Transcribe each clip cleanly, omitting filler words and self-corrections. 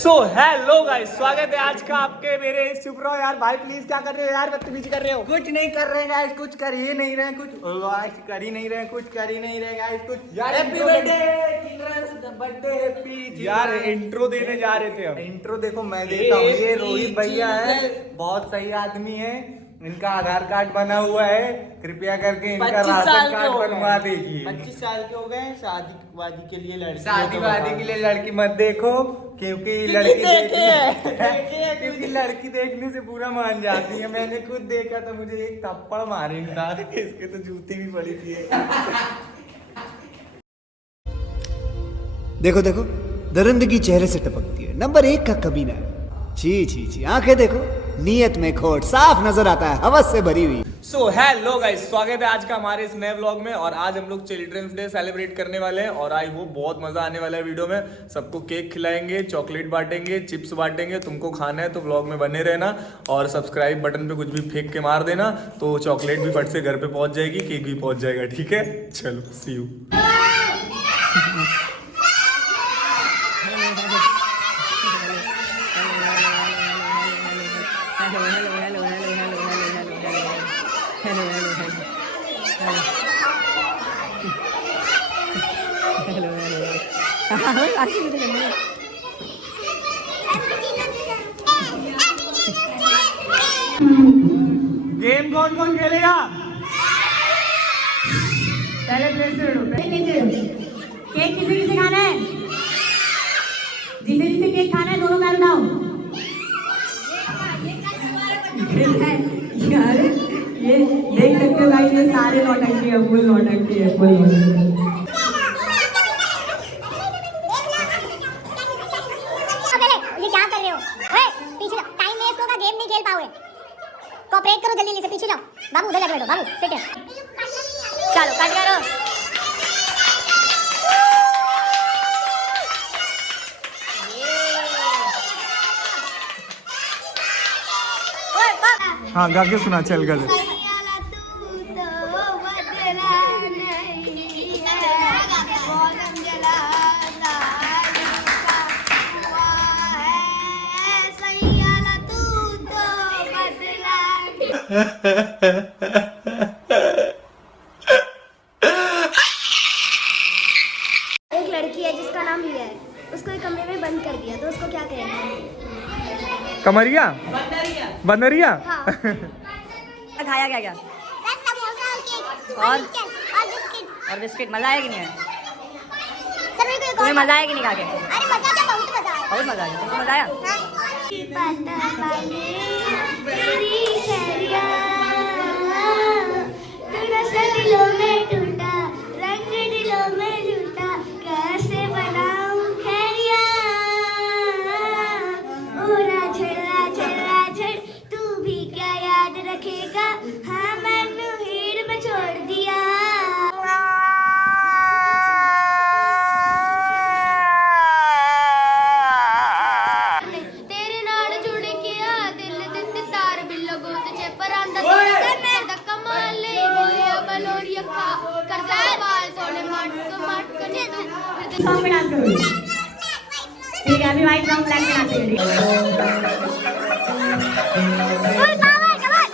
So hello guys, स्वागत है आज का आपके मेरे। चुप रहो यार भाई, प्लीज। क्या कर रहे हो यार, बदतमीजी कर रहे हो। कुछ नहीं कर रहे गाइस, कुछ कर ही नहीं रहे, कुछ आज कर ही नहीं रहे, कुछ कर ही नहीं रहे गाइस, कुछ यार happy birthday children's birthday happy यार इंट्रो देने जा रहे थे हम। इंट्रो देखो मैं देता हूँ। ये रोहित भैया है, बहुत सही आदमी है। इनका आधार कार्ड बना हुआ है, कृपया करके इनका राशन कार्ड बनवा दीजिए। 25 साल के हो गए, शादी वादी के लिए लड़की शादी वादी के लिए लड़की मत देखो, क्योंकि लड़की क्योंकि लड़की देखने से बुरा मान जाती है। मैंने खुद देखा था, मुझे एक थप्पड़ मारे था, इसके तो जूती भी पड़ी थी। देखो देखो, दरिंदगी चेहरे से टपकती है। नंबर 1 का कमीना है। छी छी छी, आंखें देखो, नीयत में खोट, साफ नजर आता है, हवस से भरी हुई। सो हेलो गाइस, स्वागत है आज का हमारे इस नए व्लॉग में। और आज हम लोग चिल्ड्रंस डे सेलिब्रेट करने वाले हैं और आई होप बहुत मजा आने वाला है वीडियो में। सबको केक खिलाएंगे, चॉकलेट बांटेंगे, चिप्स बांटेंगे। तुमको खाना है तो व्लॉग में बने रहना और सब्सक्राइब बटन पे कुछ भी फेंक के मार देना तो चॉकलेट भी फट से घर पे पहुंच जाएगी, केक भी पहुंच जाएगा। ठीक है, चलो सी यू। गेम कौन कौन खेलेगा? पहले प्लेस से उठो। केक किसे किसे खाना है? जिसे जिसे केक खाना है दोनों पैर उठाओ। यार ये देख सकते हो भाई, ये सारे नौटंकी है, फुल नौटंकी है, फुल नौटंकी। ये क्या कर रहे हो? ओए पीछे जाओ, टाइम वेस्ट होगा, गेम नहीं खेल पाओगे। कोऑपरेट करो, जल्दी से पीछे जाओ। बाबू उधर लग बैठो, बाबू सिट है। चलो कट करो। हाँ गा के सुना, चल गा दे। एक लड़की है जिसका नाम रिया है, उसको एक कमरे में बंद कर दिया, तो उसको क्या कहना? कमरिया, बनरिया। हाँ। खाया क्या क्या? बस समोसा और केक और बिस्किट। और बिस्किट। मजा आया कि नहीं आया? सर मेरे को एक तुम्हें और- मजा आया कि नहीं खा के? अरे मजा तो बहुत मजा आया। बहुत मजा आया। तुमको मजा आया? दिलों में टूटा, रंग दिलों में झूठा, कैसे बनाऊं खैरिया? उड़ा झड़ा झड़ा झड़, तू भी क्या याद रखेगा? हाँ मैंने भीड़ में छोड़ दिया। तेरे नाल जुड़ गया दिल दिल तार बिल्लो गोद चे परांदा तेरा कमाल ले बिल्लिया बलोरी अक्का कर सवाल सोने मट ने तू सॉन्ग में डांस करोगे? ठीक है, अभी वाइट रंग ब्लैक में डांस करेंगे। फुल पावर कमाल।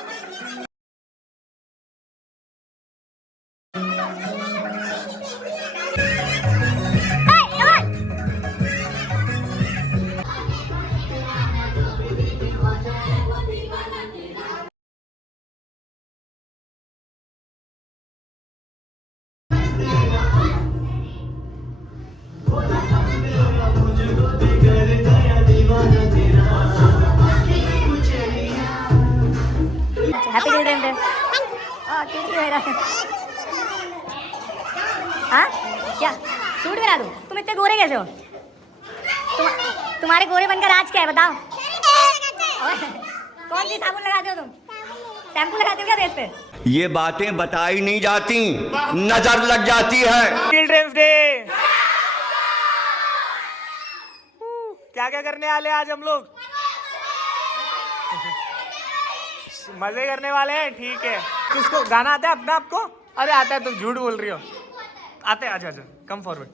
Happy children day. ठीक है मेरा। हाँ क्या सूट करा दूँ? तुम इतने गोरे कैसे हो? तुम्हारे गोरे बनकर आज क्या है बताओ? कौन सी साबुन लगाते हो तुम? शैम्पू लगाते हो क्या फेस पे? ये बातें बताई नहीं जाती, नजर लग जाती है। चिल्ड्रंस डे क्या क्या करने वाले आज हम लोग? मजे करने वाले हैं। ठीक है, किसको गाना आता है अपना आपको? अरे आता है, तुम झूठ बोल रही हो। आते हैं, आजा आजा, कम फॉरवर्ड,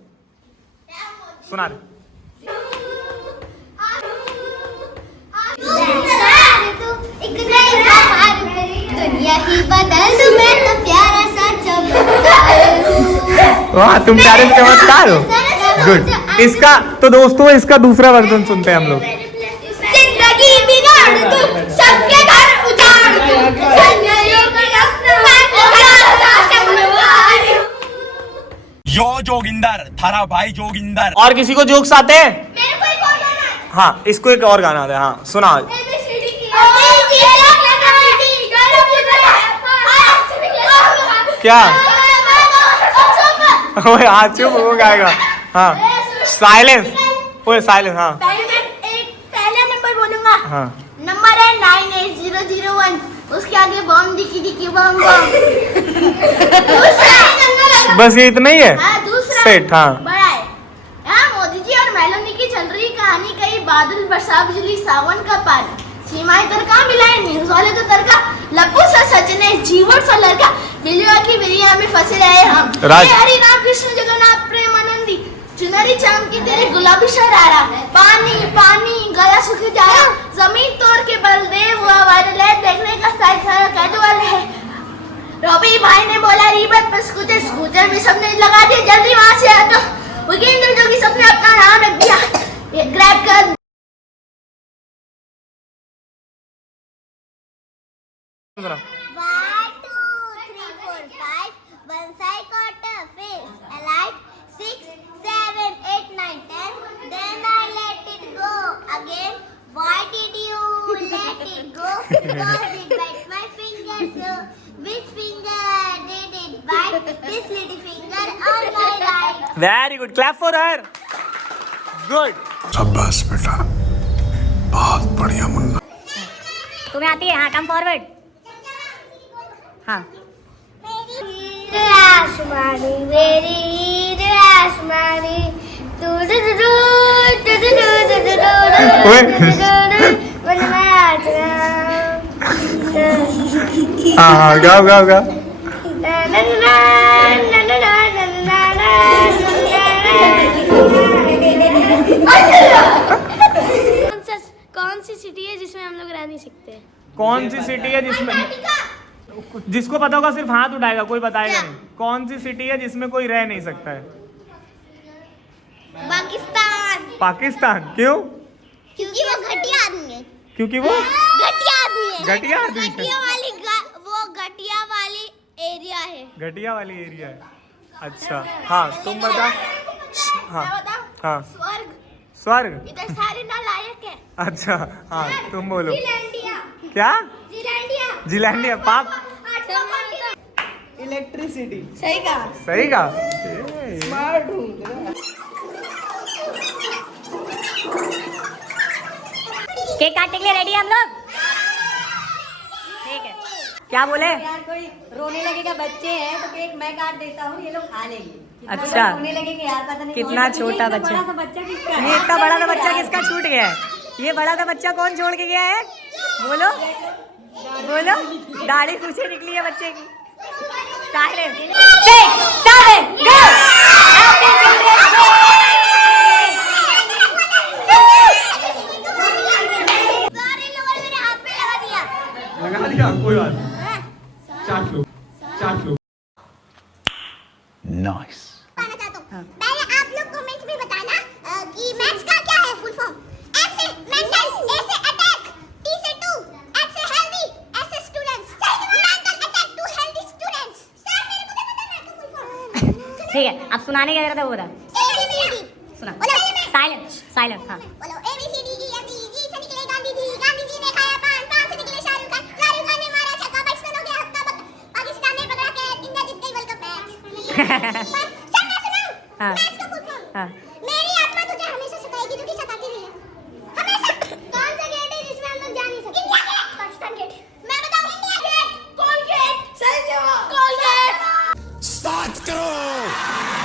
सुना दे। वाह, तुम प्यारे से चमत्कार हो। गुड। इसका तो दोस्तों इसका दूसरा वर्जन सुनते हैं हम लोग। जिंदगी बिगाड़ दूं, सबके घर उजाड़ दूं, जिंदगी बिगाड़ यो जोगिंदर थारा भाई जोगिंदर। और किसी को जोक्स आते हैं? मेरे को एक और गाना है। हाँ, इसको एक और गाना आता है। हाँ सुना। ABCD की क्या? ओए हाँ चुप, वो गाएगा। हाँ साइलेंस। ओए साइलेंस। हाँ पहला नंबर बोलूंगा। हाँ नंबर है 98001। उसके आगे बम दिखी बम बम। दूसरा बस ये इतना ही है। हाँ, दूसरा सेट। हाँ बड़ा है। हाँ, मोदी जी और मेलोनी की चल रही कहानी, कई बादल बरसा बिजली सावन का पानी, सीमाएं तड़का मिलाए न्यूज वाले तो तड़का, लप्पू सा सजने जीवन सा लड़का, बिलिया की बिलिया में फंसे रहे हम। राज- हे हरि राम कृष्ण जगन्नाथ प्रेमानंदी, चुनरी चांद की तेरे गुलाबी शरारा, पानी पानी गला सूख जा रहा, जमीन तोड़ के बलदेव हुआ वायरल है, देखने का साइज कैजुअल है। रॉबी भाई ने बोला रीबत पर स्कूटर में सबने लगा दिया, जल्दी वहां से हटो। विकेंद्र जोगी सबने अपना नाम रख दिया, ये ग्रैब कर। सुना। 1 2 3 4 5 one side quarter face alight 6 7 8 9 10 then I let it go again. Why did you let it go? Because it bite my finger. So which finger did it bite? This little finger or my right? Very good, clap for her. Good. शाबाश बेटा, बहुत बढ़िया मुन्ना। तुम्हें आती है? हाँ come forward. हाँ आसमानी मेरी आसमानी हाँ हाँ गाओ गाओ गाओ। कौन सी सिटी है जिसमें हम लोग रह नहीं सकते? कौन सी सिटी है जिसमें, जिसको पता होगा सिर्फ हाथ उठाएगा, कोई बताएगा नहीं। कौन सी सिटी है जिसमें कोई रह नहीं सकता है? पाकिस्तान। पाकिस्तान। क्यों? क्योंकि वो घटिया आदमी है। क्योंकि वो घटिया आदमी है। घटिया आदमी है। वो घटिया वाली एरिया है। घटिया वाली एरिया है। अच्छा हाँ तुम बता। हाँ मैं बताऊं? हाँ स्वर्ग। स्वर्ग। इधर सारे नालायक है। अच्छा हाँ तुम बोलो। जिलैंडिया। क्या? जिलैंडिया। जिलैंडिया पाप। इलेक्ट्रिसिटी। सही कहा। सही कहा। स्मार्ट हूँ। केक काटने के लिए रेडी है हम लोग? ठीक है। क्या बोले? यार कोई रोने लगेगा, बच्चे हैं तो केक मैं काट देता हूँ, ये लोग खा लेंगे। कितना अच्छा। रोने लगेंगे यार, पता नहीं कितना कौन- छोटा इतना बच्चा। बड़ा सा बच्चा किसका है? ये इतना बड़ा सा बच्चा किसका छूट गया है? ये बड़ा सा बच्चा कौन छोड़ के गया है? बोलो बोलो। दाढ़ी पूछे निकली है बच्चे की। Silence. 6 7 go. Happy children's day. सारे लोगों ने मेरे हाथ पे लगा दिया। लगा दिया, कोई बात नहीं। चाट लो चाट लो। नाइस। बताना चाहता हूँ। पहले आप लोग कमेंट में बताना कि मैथ्स का क्या है फुल फॉर्म। M से मेंटल, A से अटैक, T से टू, H से हेल्दी, S से students. Mental attack to healthy students. Sir मेरे को तो पता है फुल फॉर्म। ठीक है, अब सुनाने क्या था वो बता। ABCD। सुना। बोलो। Silence silence. हाँ बोलो ABCD E F G, G से निकले गांधी जी, गांधी जी ने खाया पान, पान से निकले शाहरुख खान, शाहरुख खान ने मारा छक्का, पाकिस्तान हो गया हक्का बक्का, पाकिस्तान ने पकड़ा कैच, इंडिया जीत गई वर्ल्ड कप मैच। सर मैं सुनाऊं? हाँ। मैथ्स का फुल फॉर्म। हाँ। मेरी आत्मा तुझे हमेशा सताएगी, जो कि सताती भी है। हमेशा। कौन सा गेट है जिसमें हम लोग जा नहीं सकते? India Gate. पाकिस्तान गेट। मैं बताऊं? India Gate. कोलगेट। सही जवाब। कोलगेट।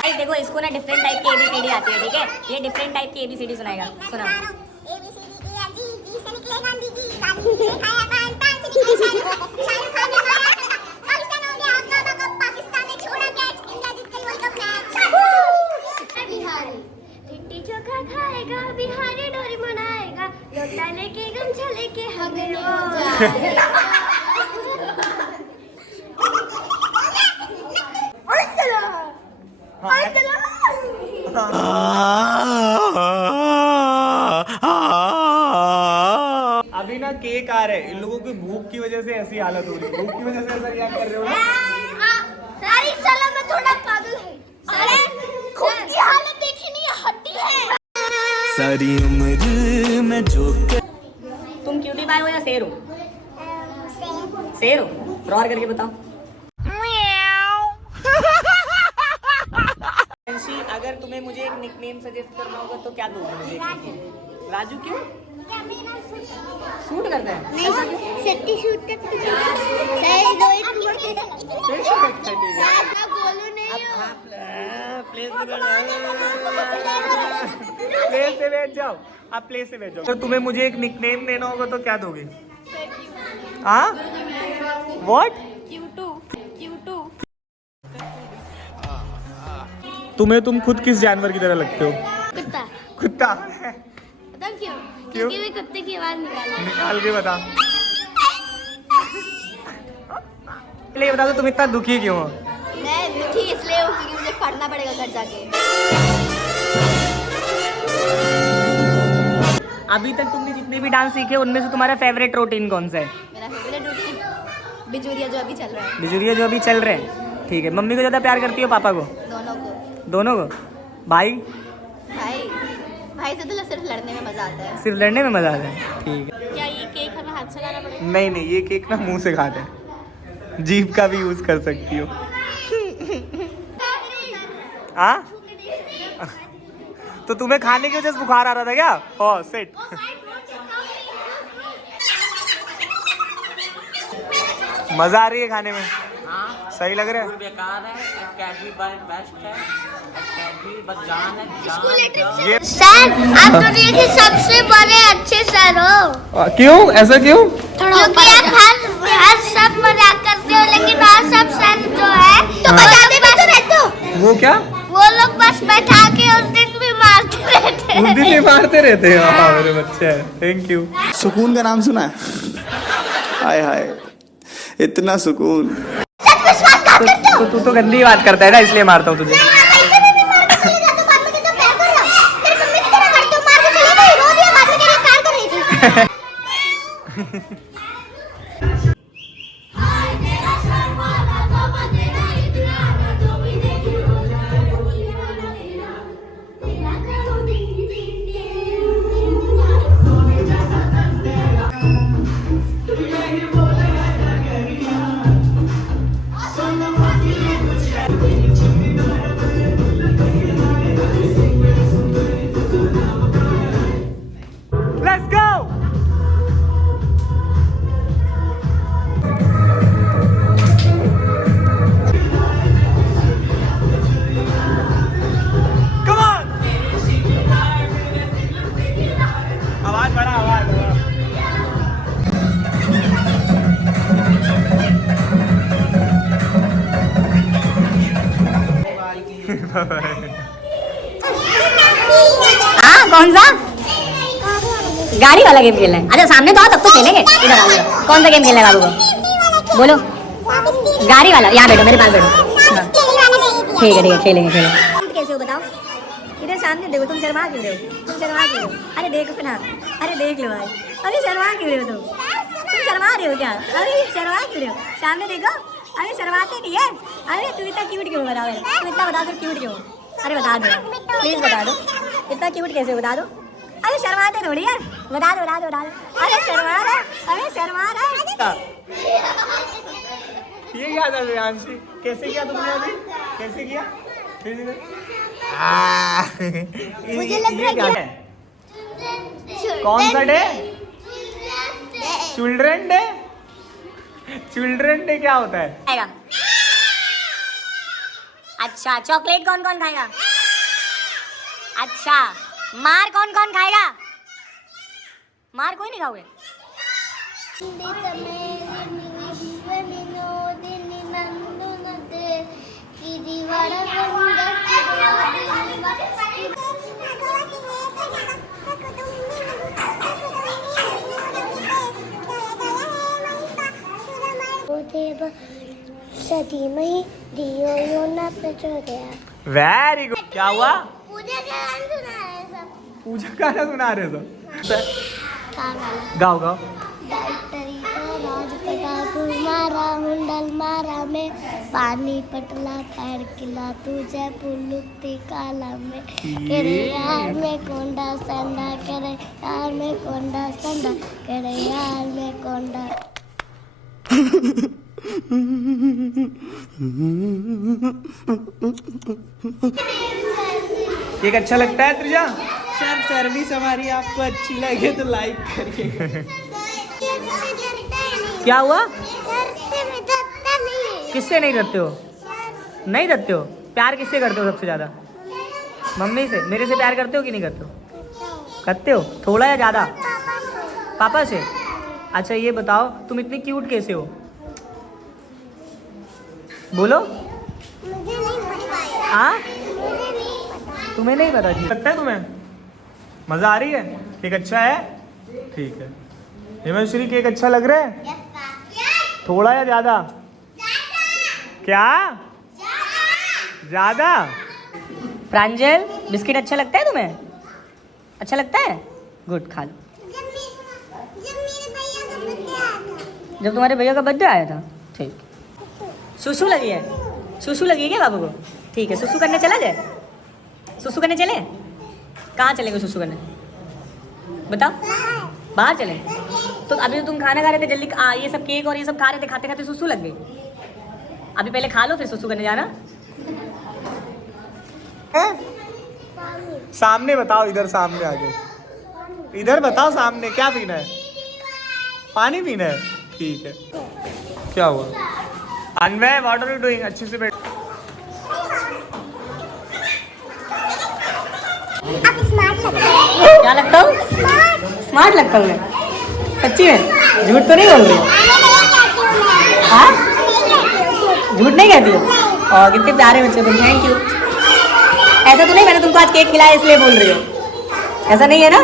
भाई देखो, इसको ना डिफरेंट टाइप की ABCD आती है, ठीक है? ये डिफरेंट टाइप की ABCD सुनाएगा। सुना। ABCD E F G, G से निकले गांधी जी, गांधी जी ने खाया पान, पान से निकले शाहरुख खान, शाहरुख खान ने मारा छक्का, पाकिस्तान हो गया हक्का बक्का, पाकिस्तान ने छोड़ा कैच, इंडिया जीत गई world cup match. Bihari litti chokha खाएगा, बिहारी डोरी मनाएगा, लोटा लेके गमछा लेके हमें वो जाएगा। ना केक आ रहे हैं, इन लोगों की भूख की वजह से ऐसी हालत हो रही है। भूख की वजह से ऐसा रिएक्ट कर रहे हो ना? अरे साला मैं थोड़ा पागल है। अरे खुद की हालत देखी नहीं, हड्डी है। सारी उम्र में जो तुम क्यूटी पाए हो या शेर हो? शेर हो? रोर करके बताओ। अगर तुम्हें मुझे एक निकनेम सजेस्ट करना होगा तो क्या दोगे मुझे? राजू क्यों? शूट करता है? ऐसा क्यों? सेट्टी शूट करते हैं। सही दो एक बोलो नहीं हो। प्लेस से बैठ जाओ, आप प्लेस से बैठ जाओ। अगर तुम्हें मुझे एक निकनेम देना होगा तो क्या दोगे? हाँ? What? क्यूटू। तुम खुद किस जानवर की तरह लगते हो? कुत्ता। कुत्ता? पता क्यों? क्योंकि मैं कुत्ते की आवाज निकाला। निकाल के बता। पहले बता दो तुम इतना दुखी क्यों हो? मैं दुखी इसलिए हूँ क्योंकि मुझे पढ़ना पड़ेगा घर जाके। अभी तक तुमने जितने भी डांस सीखे उनमें से तुम्हारा फेवरेट रूटीन कौन सा है? मेरा फेवरेट रूटीन बिजुरिया जो अभी चल रहा है। बिजुरिया जो अभी चल रहे हैं, ठीक है। मम्मी को ज्यादा प्यार करती हो पापा को? दोनों को। दोनों को? भाई? भाई से तो सिर्फ लड़ने में मजा आता है। सिर्फ लड़ने में मजा आता है, ठीक है। क्या ये केक हमें हाथ से लाना पड़ेगा? नहीं, ये केक ना मुंह से खाते हैं, जीभ का भी यूज कर सकती हो। हाँ? तो तुम्हें खाने की वजह से बुखार आ रहा था क्या? हाँ, सेट। मजा आ रही है खाने में? सही लग रहा है? बेकार है, अकेडमी बेस्ट है, अकेडमी बस जान है, ये सर, आप दुनिया के सबसे बड़े अच्छे सर हो। क्यों? ऐसा क्यों? क्योंकि आप हर सब मजाक करते हो, लेकिन हर सब सर जो है तो बजाते भी तो रहते हो। वो क्या? वो लोग बस बैठा के उस दिन भी मारते रहते हैं। उस दिन ही मारते रहते हैं। हाँ, मेरे बच्चे हैं। Thank you. सुकून का नाम सुना है? हाय हाय, इतना सुकून। तो तू तो गंदी बात करता है ना, इसलिए मारता हूँ तुझे। Let's go! Come on! आवाज बढ़ा, आवाज बढ़ा। हाँ, कौन सा? गाड़ी वाला गेम खेलना है? अच्छा सामने तो आओ तब तो खेलेंगे। इधर आओ, इधर। कौन सा गेम खेलना है बाबू को? बोलो। गाड़ी वाला। यहाँ बैठो, मेरे पास बैठो। हाँ। ठीक है, खेलेंगे। कैसे हो बताओ? इधर सामने देखो। तुम शर्मा क्यों रहे हो? अरे देखो ना, अरे देख लो भाई। अरे शर्मा क्यों रहे हो तुम शर्मा रहे हो क्या? अरे शर्मा क्यों रहे हो? सामने देखो। अरे शर्माते नहीं है। अरे तुम इतना क्यूट क्यों? बताओ, तुम इतना बता दो क्यूट क्यों? अरे बता दो, प्लीज बता दो, इतना क्यूट कैसे? बता दो। अरे शर्माते थोड़ी है, बता दो। अरे शर्मा रहा। ये क्या था देवांशी? कैसे किया तुमने अभी? कैसे किया? मुझे लग रहा है कौन सा day? Children day? Children day क्या होता है? खाएगा। अच्छा, चॉकलेट कौन कौन खाएगा? अच्छा, मार कौन कौन खाएगा? मार कोई नहीं खाओगे? सदीमही दियो यो ना प्रचोदया। Very good. क्या हुआ? पूजा का गाना सुना रहे सब। पूजा गाना सुना रहे हो? गाना। गाओ। डाइटरी राज पटाकू मारा मुंडल मारा में पानी पटला पैर किला तुझे पुल्लुत्ती काला में करे यार में कोंडा संडा करे यार में कोंडा संडा करे यार में कोंडा। केक अच्छा लगता है त्रिजा? सर सर्विस हमारी आपको अच्छी लगे तो लाइक करिए। क्या हुआ? किससे नहीं करते हो? नहीं करते हो? प्यार किससे करते हो सबसे ज़्यादा? मम्मी से। मेरे से प्यार करते हो कि नहीं करते हो? करते हो? थोड़ा या ज़्यादा? पापा से? अच्छा ये बताओ तुम इतनी क्यूट कैसे हो? बोलो। हाँ तुम्हें नहीं पता? लगता है तुम्हें? मज़ा आ रही है? केक अच्छा है? ठीक है। हिमांश्री केक अच्छा लग रहा है? थोड़ा या ज़्यादा? क्या ज़्यादा? प्रांजल बिस्किट अच्छा लगता है तुम्हें? अच्छा लगता है? गुड खा लो। जब तुम्हारे भैया का बर्थडे आया था? ठीक। सुसु लगी है? सुसु लगी है क्या बाबू को? ठीक है सुसु करने चला जाए? सुसु करने चले? कहाँ चलेंगे सुसु करने? बताओ। बाहर चले? तो अभी तो तुम खाना खा रहे थे जल्दी ये सब केक और ये सब खा रहे थे, खाते खाते सुसु लग गई। अभी पहले खा लो फिर सुसु करने जाना। सामने बताओ, इधर सामने आगे, इधर बताओ सामने क्या पीना है? पानी पीना है? ठीक है। क्या हुआ? अनवय व्हाट आर यू डूइंग? अच्छे से बैठ। क्या लगता हूँ? स्मार्ट लगता हूँ मैं? सच्ची में? झूठ तो नहीं बोल रही? हाँ झूठ नहीं कहती हो? और कितने प्यारे बच्चे तुम। Thank you. ऐसा तो नहीं मैंने तुमको आज केक खिलाया इसलिए बोल रही हो? ऐसा नहीं है ना?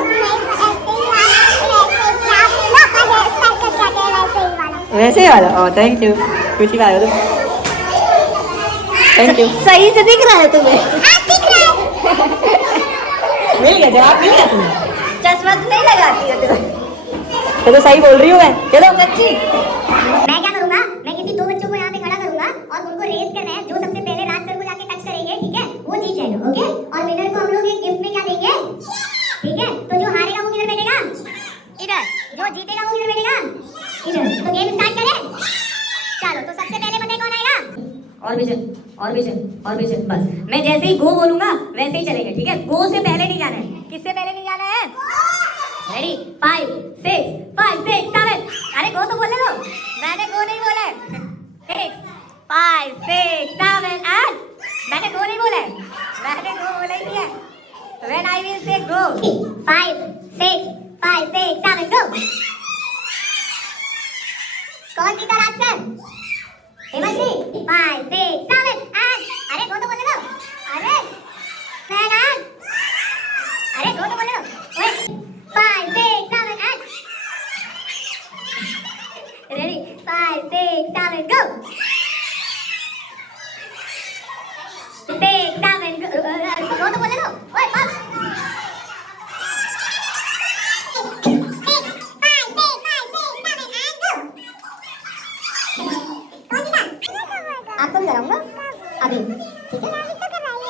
वैसे ही वाला? Oh thank you. कुछ ही बात हो। Thank you. सही से दिख रहा है तुम्हें? मिल गया जवाब, मिल गया तुम्हें? चश्मा तो नहीं लगाती हो तुम? तो सही बोल रही हूँ मैं। चलो सच्ची। मैं क्या करूंगा? मैं किसी दो बच्चों को यहाँ पे खड़ा करूंगा और उनको रेस करना है। जो सबसे पहले राज सर को जाके टच करेंगे, ठीक है, वो जीत जाएगा। ओके? और विनर को हम लोग एक गिफ्ट में क्या देंगे? ठीक है? तो जो हारेगा वो किधर बैठेगा? इधर। जो जीतेगा वो किधर बैठेगा? इधर। तो गेम स्टार्ट करें? चलो तो सबसे पहले बताइए कौन आएगा? और भी चल, और भी चल, और भी चल। बस मैं जैसे ही गो बोलूंगा वैसे ही चलेंगे, ठीक है? गो से पहले नहीं जाना है। किससे पहले नहीं जाना है? रेडी? 5 6 5 6 7। अरे गो तो बोलने दो। मैंने गो नहीं बोला है। 6 5 6 7 8। मैंने गो नहीं बोला है। मैंने गो बोला ही नहीं है। When I will say go. 5 6 5 6 7 गो। कौन जीता राज सर? हिमांशी। 5 6 7 8। अरे गो तो बोलने दो। अरे मैडम, अरे गो तो बोलने दो। ओए 5 6 7 8। रेडी? 5 6 7 गो। 6 7 गो तो बोलने दो। ओए 5 आपको भी कराऊंगा अभी, ठीक है?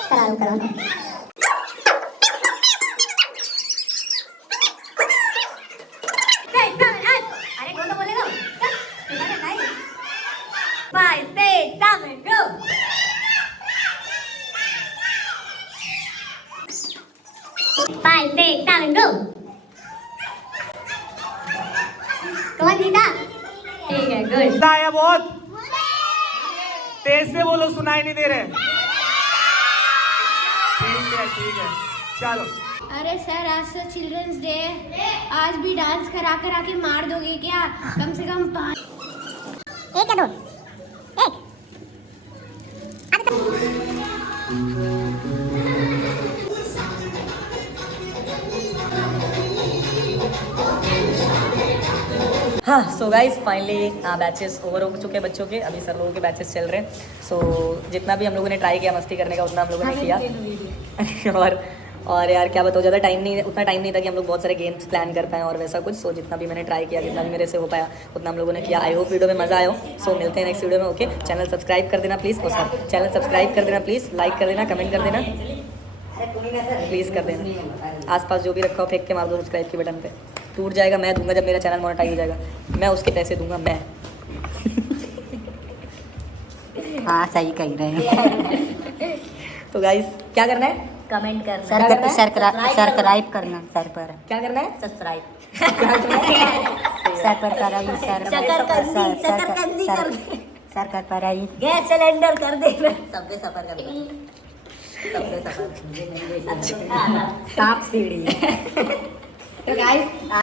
करा लो करा लो। अरे गो तो बोले दो। 5 6 7 गो। कौन जीता? ठीक है गुड। आया बहुत तेज से बोलो, सुनाई नहीं दे रहे। ठीक है चलो। अरे सर आज तो चिल्ड्रंस डे, आज भी डांस करा करा के मार दोगे क्या? कम से कम 5। एक या दो? एक। हाँ so guys finally batches over हो चुके हैं बच्चों के। अभी सर लोगों के बैचेस चल रहे हैं। सो जितना भी हम लोगों ने ट्राई किया मस्ती करने का उतना हम लोगों ने किया। और और यार क्या बताओ, ज़्यादा टाइम नहीं, उतना टाइम नहीं था कि हम लोग बहुत सारे गेम्स प्लान कर पाएँ और वैसा कुछ। सो जितना भी मैंने ट्राई किया, जितना भी मेरे से हो पाया उतना हम लोगों ने किया। आई होप वीडियो में मज़ा आया हो। सो मिलते हैं नेक्स्ट वीडियो में। ओके, चैनल सब्सक्राइब कर देना प्लीज़, और सर चैनल सब्सक्राइब कर देना प्लीज़, लाइक कर देना, कमेंट कर देना प्लीज़ कर देना। आसपास जो भी रखा हो फेंक के मार दो सब्सक्राइब के बटन पे, टूट जाएगा, मैं दूंगा जब मेरा चैनल मोनेटाइज हो जाएगा, मैं उसके पैसे दूंगा मैं। हाँ सही कह रहे हैं। तो गाइस क्या करना है? कमेंट करना, सब्सक्राइब करना, सर पर क्या करना है? सब्सक्राइब, सर पर कराई, सर कर पर आई, गैस सिलेंडर कर देना, सबके सफर कर देना, सबके सफर सांप सीढ़ी। तो गाइस